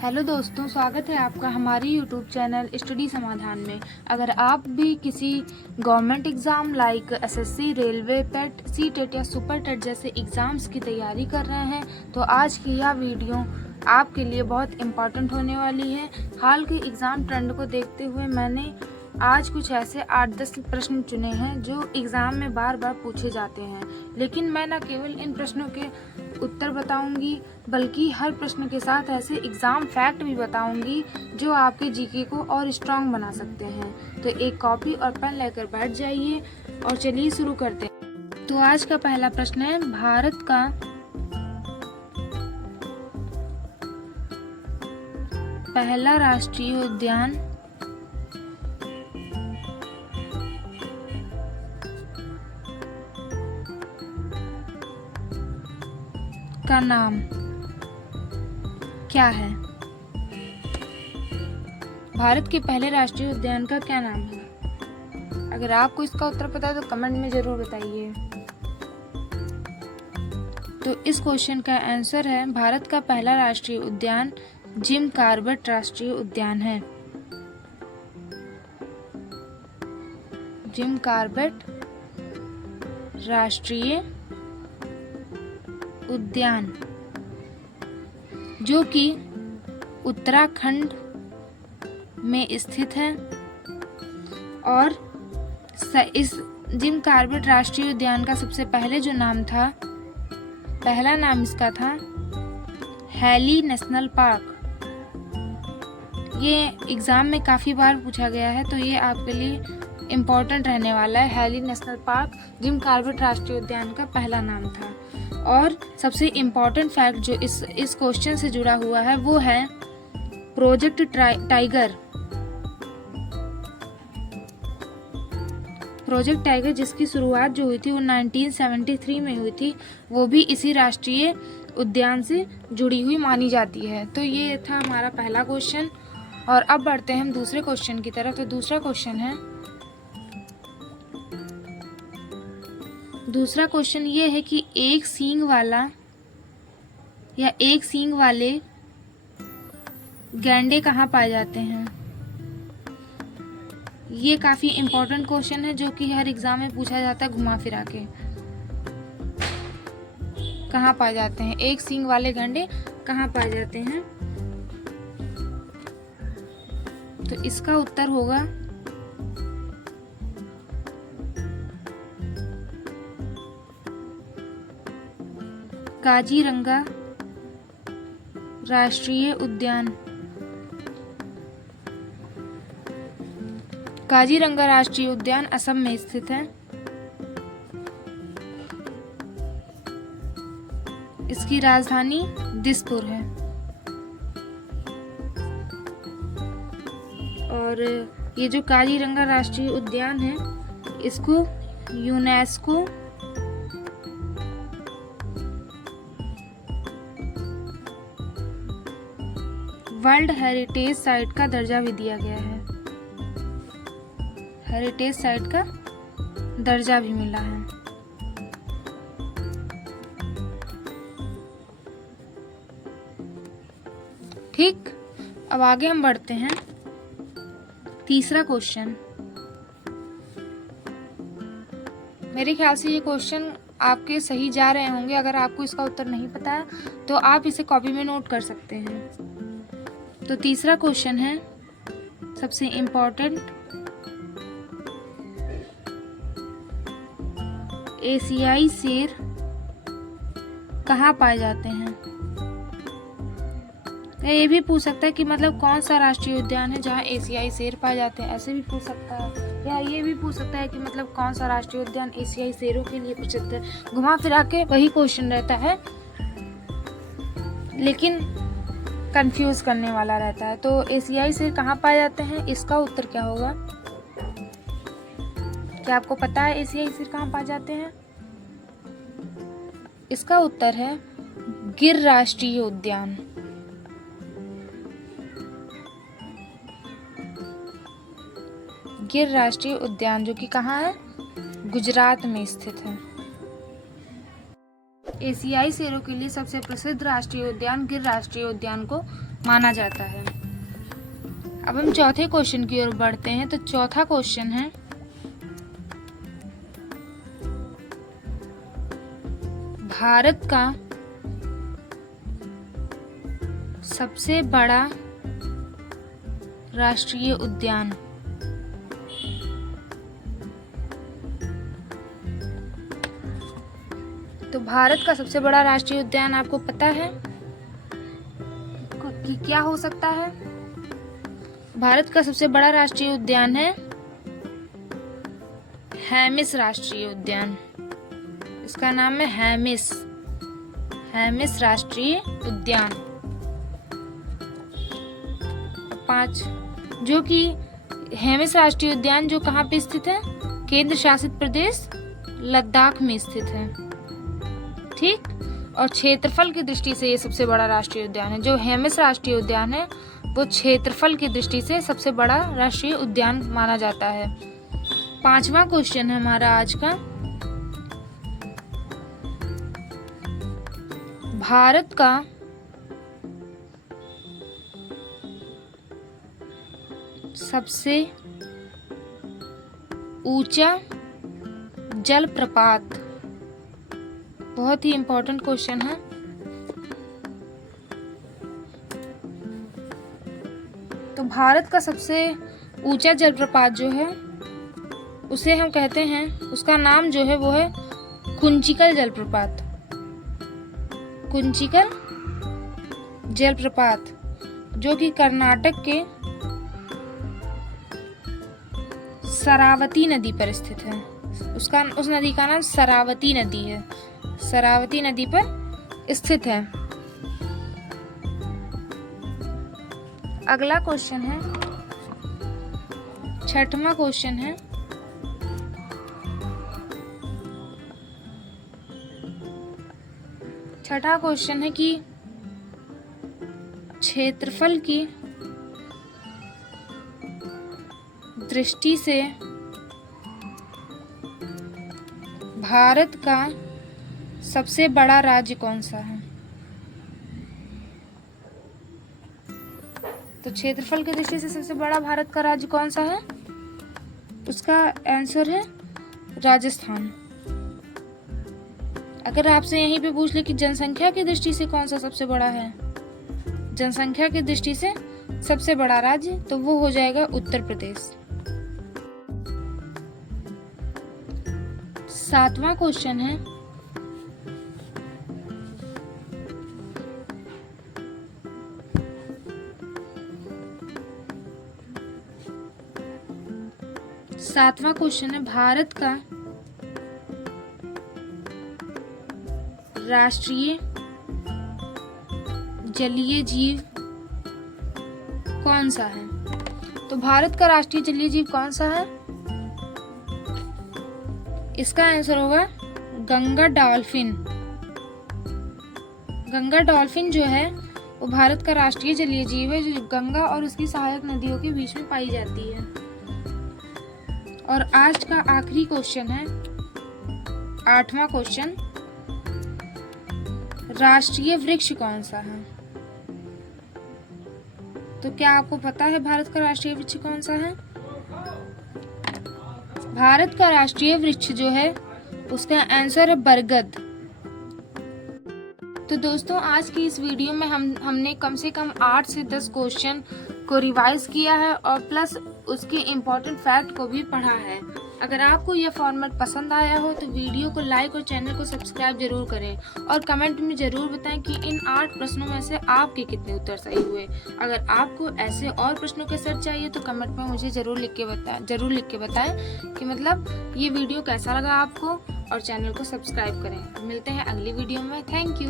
Hello दोस्तों, स्वागत है आपका हमारे यूट्यूब चैनल स्टडी समाधान में। अगर आप भी किसी government exam like SSC, railway, PET, CTET या सुपर टेट जैसे एग्ज़ाम्स की तैयारी कर रहे हैं तो आज की यह वीडियो आपके लिए बहुत इम्पॉर्टेंट होने वाली है। हाल के एग्ज़ाम ट्रेंड को देखते हुए मैंने आज कुछ ऐसे 8-10 प्रश्न चुने हैं जो एग्ज़ाम में बार बार पूछे जाते हैं, लेकिन मैं न केवल इन प्रश्नों के उत्तर बताऊंगी बल्कि हर प्रश्न के साथ ऐसे एग्ज़ाम फैक्ट भी बताऊंगी जो आपके जीके को और स्ट्रांग बना सकते हैं। तो एक कॉपी और पेन लेकर बैठ जाइए और चलिए शुरू करते हैं। तो आज का पहला प्रश्न है, भारत का पहला राष्ट्रीय उद्यान का नाम क्या है? भारत के पहले राष्ट्रीय उद्यान का क्या नाम है? अगर आपको इसका उत्तर पता है तो कमेंट में जरूर बताइए। तो इस क्वेश्चन का आंसर है, भारत का पहला राष्ट्रीय उद्यान जिम कॉर्बेट राष्ट्रीय उद्यान है। जिम कॉर्बेट राष्ट्रीय उद्यान जो कि उत्तराखंड में स्थित है और इस जिम कॉर्बेट राष्ट्रीय उद्यान का सबसे पहले जो नाम था, पहला नाम इसका था हैली नेशनल पार्क। ये एग्ज़ाम में काफ़ी बार पूछा गया है तो ये आपके लिए इम्पोर्टेंट रहने वाला है। Hailey National Park Jim Corbett राष्ट्रीय उद्यान का पहला नाम था। और सबसे इम्पॉर्टेंट फैक्ट जो इस क्वेश्चन से जुड़ा हुआ है वो है प्रोजेक्ट टाइगर। प्रोजेक्ट टाइगर जिसकी शुरुआत जो हुई थी वो 1973 में हुई थी, वो भी इसी राष्ट्रीय उद्यान से जुड़ी हुई मानी जाती है। तो ये था हमारा पहला क्वेश्चन और अब बढ़ते हैं हम दूसरे क्वेश्चन की तरफ। तो दूसरा क्वेश्चन ये है कि एक सींग वाला या एक सींग वाले गैंडे कहाँ पाए जाते हैं? ये काफ़ी इम्पोर्टेंट क्वेश्चन है जो कि हर एग्ज़ाम में पूछा जाता है घुमा फिरा के। कहाँ पाए जाते हैं एक सींग वाले गैंडे, कहाँ पाए जाते हैं? तो इसका उत्तर होगा काजीरंगा राष्ट्रीय उद्यान। काजीरंगा राष्ट्रीय उद्यान असम में स्थित है। इसकी राजधानी दिसपुर है और ये जो काजीरंगा राष्ट्रीय उद्यान है इसको यूनेस्को वर्ल्ड हेरिटेज साइट का दर्जा भी दिया गया है। हेरिटेज साइट का दर्जा भी मिला है। ठीक, अब आगे हम बढ़ते हैं। तीसरा क्वेश्चन, मेरे ख्याल से ये क्वेश्चन आपके सही जा रहे होंगे। अगर आपको इसका उत्तर नहीं पता है तो आप इसे कॉपी में नोट कर सकते हैं। तो तीसरा क्वेश्चन है सबसे इम्पोर्टेंट, एशियाई शेर कहाँ पाए जाते हैं? ये भी पूछ सकता है कि मतलब कौन सा राष्ट्रीय उद्यान है जहाँ एशियाई शेर पाए जाते हैं, ऐसे भी पूछ सकता है। या ये भी पूछ सकता है कि मतलब कौन सा राष्ट्रीय उद्यान एशियाई शेरों के लिए प्रसिद्ध है। घुमा फिरा के वही क्वेश्चन रहता है लेकिन कंफ्यूज करने वाला रहता है। तो एशियाई शेर कहाँ पाए जाते हैं, इसका उत्तर क्या होगा? क्या आपको पता है एशियाई शेर कहाँ पाए जाते हैं? इसका उत्तर है गिर राष्ट्रीय उद्यान। गिर राष्ट्रीय उद्यान जो कि कहाँ है? गुजरात में स्थित है। एशियाई शेरों के लिए सबसे प्रसिद्ध राष्ट्रीय उद्यान गिर राष्ट्रीय उद्यान को माना जाता है। अब हम चौथे क्वेश्चन की ओर बढ़ते हैं। तो चौथा क्वेश्चन है, भारत का सबसे बड़ा राष्ट्रीय उद्यान। तो भारत का सबसे बड़ा राष्ट्रीय उद्यान आपको पता है कि क्या हो सकता है? भारत का सबसे बड़ा राष्ट्रीय उद्यान है हेमिस राष्ट्रीय उद्यान। इसका नाम है हेमिस राष्ट्रीय उद्यान। 5, जो कि हेमिस राष्ट्रीय उद्यान जो कहाँ पे स्थित है? केंद्र शासित प्रदेश लद्दाख में स्थित है। ठीक, और क्षेत्रफल की दृष्टि से ये सबसे बड़ा राष्ट्रीय उद्यान है। जो हेमिस राष्ट्रीय उद्यान है वो क्षेत्रफल की दृष्टि से सबसे बड़ा राष्ट्रीय उद्यान माना जाता है। 5वां क्वेश्चन है हमारा आज का, भारत का सबसे ऊंचा जलप्रपात। बहुत ही इंपॉर्टेंट क्वेश्चन है। तो भारत का सबसे ऊंचा जलप्रपात जो है उसे हम कहते हैं, उसका नाम जो है वो है कुंचिकल जलप्रपात। कुंचिकल जलप्रपात जो कि कर्नाटक के शरावती नदी पर स्थित है। उस नदी का नाम शरावती नदी है। शरावती नदी पर स्थित है। अगला क्वेश्चन है, 6वां क्वेश्चन है, छठा क्वेश्चन है कि क्षेत्रफल की दृष्टि से भारत का सबसे बड़ा राज्य कौन सा है? तो क्षेत्रफल की दृष्टि से सबसे बड़ा भारत का राज्य कौन सा है? उसका आंसर है राजस्थान। अगर आपसे यहीं पे पूछ ले कि जनसंख्या की दृष्टि से कौन सा सबसे बड़ा है, जनसंख्या की दृष्टि से सबसे बड़ा राज्य, तो वो हो जाएगा उत्तर प्रदेश। 7वां क्वेश्चन है, भारत का राष्ट्रीय जलीय जीव कौन सा है? तो भारत का राष्ट्रीय जलीय जीव कौन सा है? इसका आंसर होगा गंगा डॉल्फिन। गंगा डॉल्फिन जो है वो भारत का राष्ट्रीय जलीय जीव है, जो गंगा और उसकी सहायक नदियों के बीच में पाई जाती है। और आज का आखिरी क्वेश्चन है 8वां क्वेश्चन, राष्ट्रीय वृक्ष कौन सा है? तो क्या आपको पता है भारत का राष्ट्रीय वृक्ष कौन सा है? भारत का राष्ट्रीय वृक्ष जो है उसका आंसर है बरगद। तो दोस्तों, आज की इस वीडियो में हमने कम से कम 8 से 10 क्वेश्चन को रिवाइज किया है और प्लस उसके इम्पोर्टेंट फैक्ट को भी पढ़ा है। अगर आपको यह फॉर्मेट पसंद आया हो तो वीडियो को लाइक और चैनल को सब्सक्राइब जरूर करें और कमेंट में जरूर बताएं कि इन 8 प्रश्नों में से आपके कितने उत्तर सही हुए। अगर आपको ऐसे और प्रश्नों के सेट चाहिए तो कमेंट में मुझे जरूर लिख के बताएं कि मतलब ये वीडियो कैसा लगा आपको, और चैनल को सब्सक्राइब करें। मिलते हैं अगली वीडियो में। Thank you.